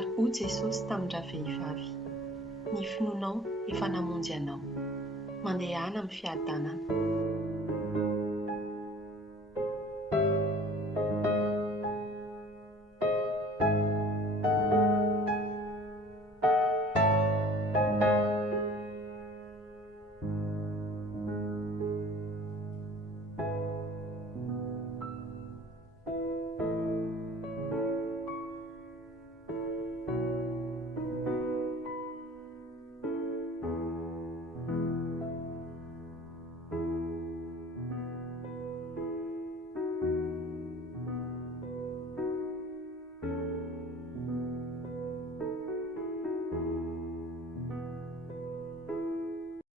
ary ho Jesosy tamin-dra vehivavy. Ny finoanao efa namonjy anao. Mandehana amin'ny fiadanana.